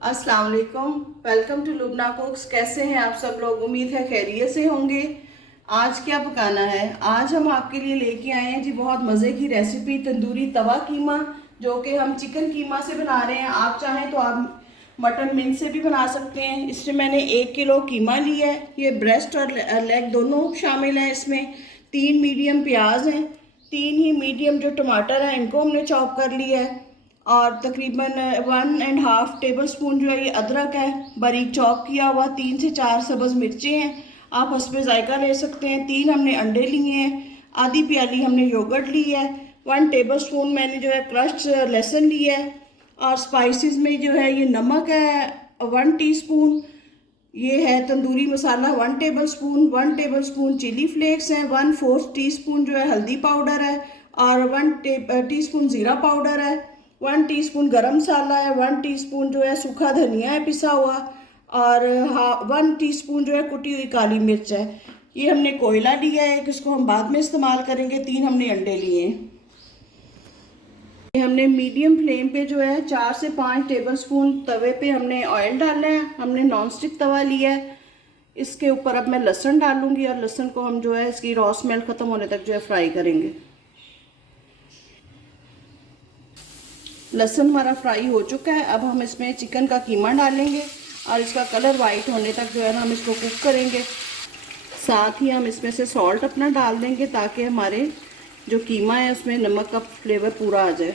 अस्सलाम वालेकुम। Welcome to Lubna cooks. कैसे हैं आप सब लोग? उम्मीद है खैरियत से होंगे। आज क्या पकाना है? आज हम आपके लिए लेके आए हैं जी बहुत मज़े की रेसिपी, तंदूरी तवा कीमा, जो कि हम चिकन कीमा से बना रहे हैं। आप चाहें तो आप मटन मिंच से भी बना सकते हैं। इसमें मैंने 1 किलो कीमा लिया है। ये ब्रेस्ट और लेग दोनों शामिल हैं इसमें। 3 मीडियम प्याज हैं, 3 ही मीडियम जो टमाटर हैं इनको हमने चॉप कर लिया है। और तकरीबन 1.5 टेबल स्पून जो है ये अदरक है, बारीक चॉप किया हुआ। 3 से 4 सब्ज़ मिर्चें हैं, आप हस्बे जायका ले सकते हैं। 3 हमने अंडे लिए हैं। आधी प्याली हमने योगर्ट ली है। 1 टेबल स्पून मैंने जो है क्रश्ड लहसुन लिया है। और स्पाइसेस में जो है ये नमक है 1 टीस्पून, ये है tandoori masala 1 tablespoon, 1 tablespoon chili flakes हैं, 1/4 टीस्पून जो है हल्दी पाउडर है, और 1 टीस्पून ज़ीरा पाउडर है, 1 टीस्पून गरम मसाला है, 1 टीस्पून जो है सूखा धनिया है पिसा हुआ, और 1 टीस्पून जो है कुटी हुई काली मिर्च है। ये हमने कोयला लिया है, इसको हम बाद में इस्तेमाल करेंगे। 3 हमने अंडे लिए हैं। हमने मीडियम फ्लेम पे जो है 4 से 5 टेबल स्पून तवे पे हमने ऑयल डाला है। हमने नॉन स्टिक तवा लिया है। इसके ऊपर अब मैं लहसुन डालूंगी, और लहसुन को हम जो है इसकी रॉ स्मेल ख़त्म होने तक जो है फ्राई करेंगे। लहसुन हमारा फ्राई हो चुका है। अब हम इसमें चिकन का कीमा डालेंगे, और इसका कलर वाइट होने तक जो है हम इसको कुक करेंगे। साथ ही हम इसमें से सॉल्ट अपना डाल देंगे, ताकि हमारे जो कीमा है उसमें नमक का फ्लेवर पूरा आ जाए।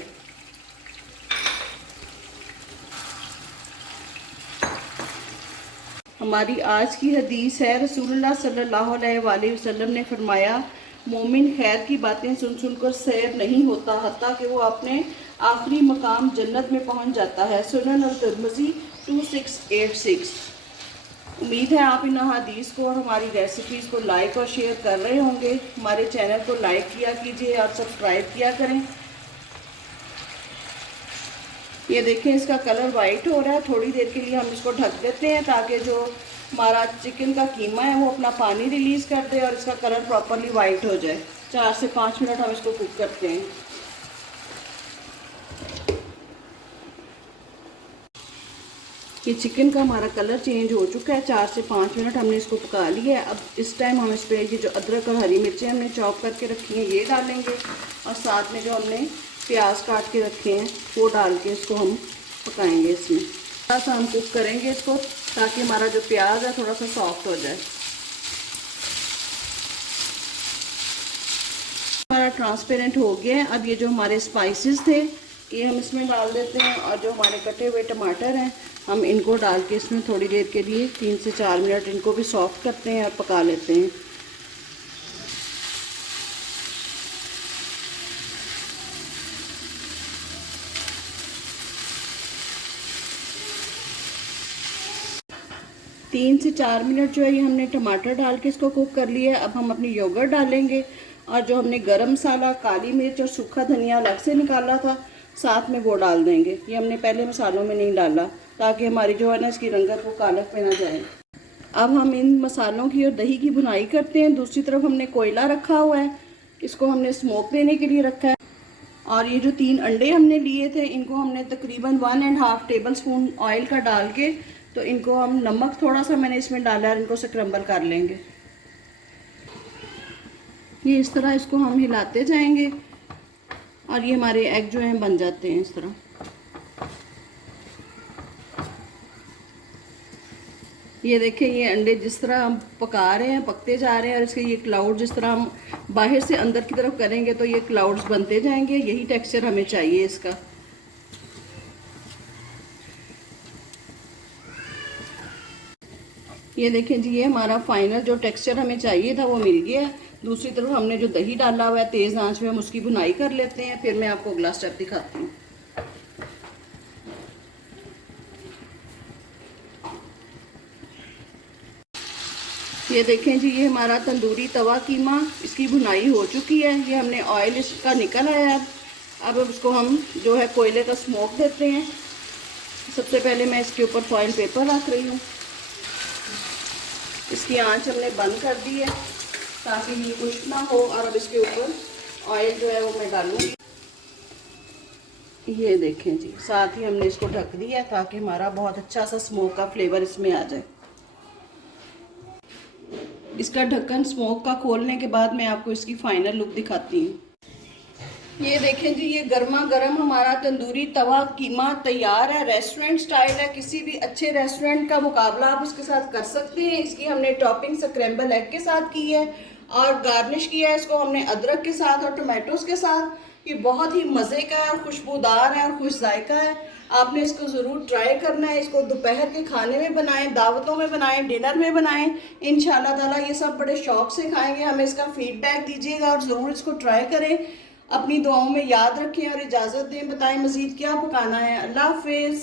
हमारी आज की हदीस है, रसूलुल्लाह सल्लल्लाहु अलैहि वसल्लम ने फरमाया, मोमिन खैर की बातें सुन सुनकर सैर नहीं होता हत्ता कि वो अपने आखिरी मकाम जन्नत में पहुंच जाता है। सुनन अल तिर्मिज़ी 2686। उम्मीद है आप इन हदीस को और हमारी रेसिपीज़ को लाइक और शेयर कर रहे होंगे। हमारे चैनल को लाइक किया कीजिए और सब्सक्राइब किया करें। ये देखें, इसका कलर वाइट हो रहा है। थोड़ी देर के लिए हम इसको ढक देते हैं, ताकि जो हमारा चिकन का कीमा है वो अपना पानी रिलीज़ कर दे और इसका कलर प्रॉपरली वाइट हो जाए। 4 से 5 मिनट हम इसको कुक करते हैं। ये चिकन का हमारा कलर चेंज हो चुका है। 4 से 5 मिनट हमने इसको पका लिया है। अब इस टाइम हम इस पर ये जो अदरक और हरी मिर्चें हमने चॉप करके रखी हैं ये डालेंगे, और साथ में जो हमने प्याज काट के रखे हैं वो डाल के इसको हम पकाएंगे। इसमें थोड़ा सा हम कुक करेंगे इसको, ताकि हमारा जो प्याज है थोड़ा सा सॉफ्ट हो जाए। हमारा ट्रांसपेरेंट हो गया है। अब ये जो हमारे स्पाइसेस थे ये हम इसमें डाल देते हैं, और जो हमारे कटे हुए टमाटर हैं हम इनको डाल के इसमें थोड़ी देर के लिए 3 से 4 मिनट इनको भी सॉफ्ट करते हैं और पका लेते हैं। तीन से 4 मिनट जो है ये हमने टमाटर डाल के इसको कुक कर लिया है। अब हम अपनी योगर्ट डालेंगे, और जो हमने गरम मसाला, काली मिर्च और सूखा धनिया अलग से निकाला था साथ में वो डाल देंगे। ये हमने पहले मसालों में नहीं डाला, ताकि हमारी जो है ना इसकी रंगत वो कालक पे ना जाए। अब हम इन मसालों की और दही की भुनाई करते हैं। दूसरी तरफ हमने कोयला रखा हुआ है, इसको हमने स्मोक देने के लिए रखा है। और ये जो 3 अंडे हमने लिए थे इनको हमने तकरीबन 1.5 टेबल स्पून ऑयल का डाल के, तो इनको हम नमक थोड़ा सा मैंने इसमें डाला है, इनको से क्रम्बल कर लेंगे। ये इस तरह इसको हम हिलाते जाएंगे, और ये हमारे एग जो हैं बन जाते हैं इस तरह। ये देखें, ये अंडे जिस तरह हम पका रहे हैं पकते जा रहे हैं, और इसके ये क्लाउड जिस तरह हम बाहर से अंदर की तरफ करेंगे तो ये क्लाउड्स बनते जाएंगे। यही टेक्सचर हमें चाहिए इसका। ये देखें जी, ये हमारा फाइनल जो टेक्सचर हमें चाहिए था वो मिल गया है। दूसरी तरफ हमने जो दही डाला हुआ है तेज़ आंच में हम उसकी भुनाई कर लेते हैं, फिर मैं आपको अगला स्टेप दिखाती हूँ। ये देखें जी, ये हमारा तंदूरी तवा कीमा, इसकी भुनाई हो चुकी है। ये हमने ऑयल इसका निकल आया है। अब इसको हम जो है कोयले का स्मोक देते हैं। सबसे पहले मैं इसके ऊपर फॉइल पेपर रख रही हूँ। इसकी आंच हमने बंद कर दी है ताकि ये कुछ ना हो। और अब इसके ऊपर ऑयल जो है वो मैं डालूँगी। ये देखें जी, साथ ही हमने इसको ढक दिया है ताकि हमारा बहुत अच्छा सा स्मोक का फ्लेवर इसमें आ जाए। इसका ढक्कन स्मोक का खोलने के बाद मैं आपको इसकी फाइनल लुक दिखाती हूँ। ये देखें जी, ये गर्मा गर्म हमारा तंदूरी तवा कीमा तैयार है। रेस्टोरेंट स्टाइल है, किसी भी अच्छे रेस्टोरेंट का मुकाबला आप इसके साथ कर सकते हैं। इसकी हमने टॉपिंग स्क्रैम्बल एग के साथ की है और गार्निश किया है इसको हमने अदरक के साथ और टमाटोज के साथ। ये बहुत ही मज़े का है और खुशबूदार है और खुश जायका है। आपने इसको ज़रूर ट्राई करना है। इसको दोपहर के खाने में बनाएं, दावतों में बनाएं, डिनर में बनाएं। इंशाल्लाह ताला ये सब बड़े शौक से खाएंगे। हमें इसका फीडबैक दीजिएगा और ज़रूर इसको ट्राई करें। अपनी दुआओं में याद रखें और इजाज़त दें। बताएं मज़ीद क्या पकाना है। अल्लाह हाफिज़।